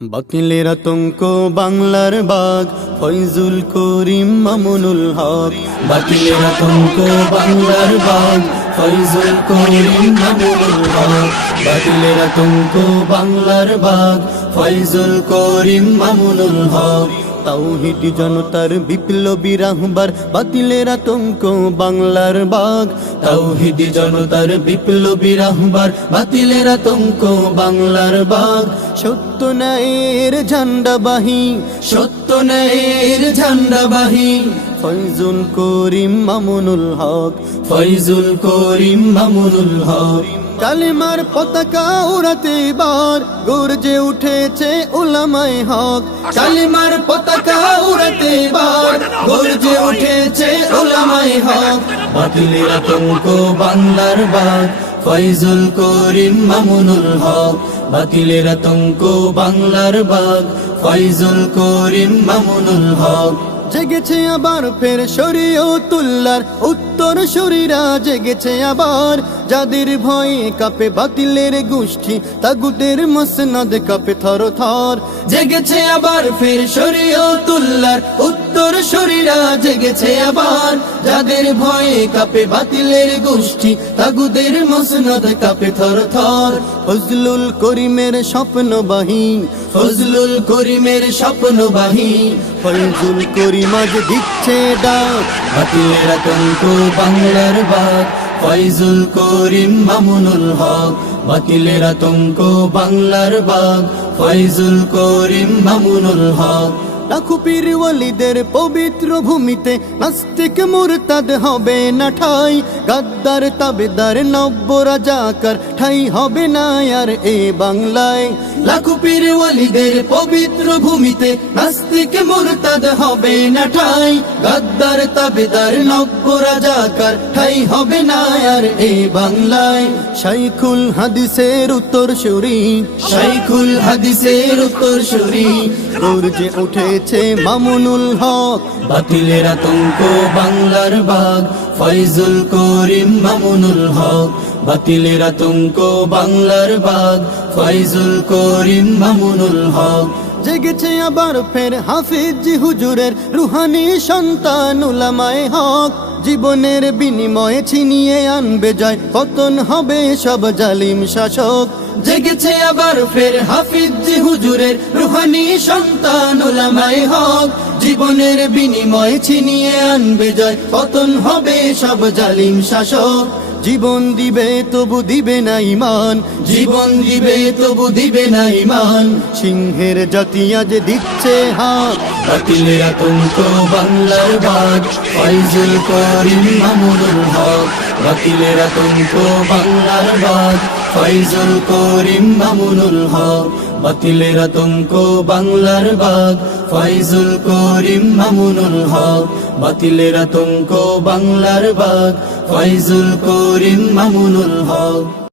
বাতিলের আতঙ্ক বাংলার বাগ ফৈজুল করিম, মামুনুল হক। বাতিলের আতঙ্ক বাংলার বাগ ফৈজুল করিম, মামুনুল হক। বাতিলের আতঙ্ক বাংলার বাগ ফৈজুল করিম, মামুনুল হক। তাওহিদ জনতার বিপ্লবী রাহবার বাতিলের আতঙ্ক বাংলার বাগ তাওহিদ জনতার বিপ্লবী রাহবার বাতিলের আতঙ্ক বাংলার বাঘ। সত্য ন্যায়ের ঝান্ডাবাহী সত্য ন্যায়ের ঝান্ডাবাহী ফয়জুল করিম মামুনুল হক, ফয়জুল করিম মামুনুল হক। কালিমার পতাকা উড়াতে বার গর্জে উঠেছে ওলামায় হক। কালিমার পতাকা উড়াতে বার গর্জে উঠেছে ওলামায় হক। বাতিলের আতঙ্ক বাংলার বাগ, ফয়জুল করিম, মামুনুল হক। বাতিলের আতঙ্ক বাংলার বাগ, ফয়জুল করিম, মামুনুল হক। জেগেছে আবার ফের শরীয় তুল্লার উত্তর শরীরা জেগেছে আবার। যাদের ভয়ে কাপে বাতিলের গোষ্ঠী তাগুদের মসনদ কাপে থর থর জেগেছে আবার ফের শরীয়তুল্লার উত্তর শরীরা জেগেছে আবার। যাদের ভয়ে কাপে বাতিলের গোষ্ঠী, তাগুদের মসনদ কাপে থর থর। ফজলুল করিমের স্বপ্নবাহী, ফজলুল করিমের স্বপ্নবাহী। ফজলুল করিম আজ দিচ্ছে ডাক, বাতিলের আতঙ্ক বাংলার বাগ ফয়জুল করিম মামুনুল হক, বাতিলের আতঙ্ক বাংলার বাগ ফয়জুল করিম মামুনুল হক। লাখো পীর পবিত্র ভূমিতে নাস্তিক মুরতাদ হবে না ঠাই, গাদ্দার, তাবেদার, নব্য রাজাকার ঠাই হবে না আর এ বাংলায়। লাখো পীর পবিত্র ভূমিতে নাস্তিক মুরতাদ হবে না ঠাই, গাদ্দার, তাবেদার, নব্য রাজাকার ঠাই হবে না আর এ বাংলায়। শাইখুল হাদিসের উত্তর সুরি শাইখুল হাদিসের উত্তর সুরি গর্জে উঠেছে মামুনুল হক। বাতিলের আতঙ্ক বাংলার বাগ ফয়জুল করিম মামুনুল হক। বাতিলের আতঙ্ক বাংলার বাগ ফয়জুল করিম মামুনুল হক। জেগেছে আবার ফের হাফিজ হুজুরের রুহানি সন্তান উলামায় হক। জীবনের বিনিময়ে ছিনিয়ে আনবে জয়। পতন হবে সব জালিম শাসক। জেগেছে আবার ফের হাফিজ হুজুরের রুহানি সন্তান ওলামাই হক। জীবনের বিনিময়ে ছিনিয়ে আনবে জয়। পতন হবে সব জালিম শাসক। জীবন দিবে তবু দিবে না ইমান জীবন দিবে তবু দিবে না ইমান সিংহের জাতি আজ দিচ্ছে হাত। আতঙ্ক বাংলার বাদ। ফয়জুল করিম মামুনুল হক, বাতিলের আতঙ্ক বাংলার বাগ ফয়জুল করিম মামুনুল হক, বাতিলের আতঙ্ক বাংলার বাগ ফয়জুল করিম মামুনুল হক।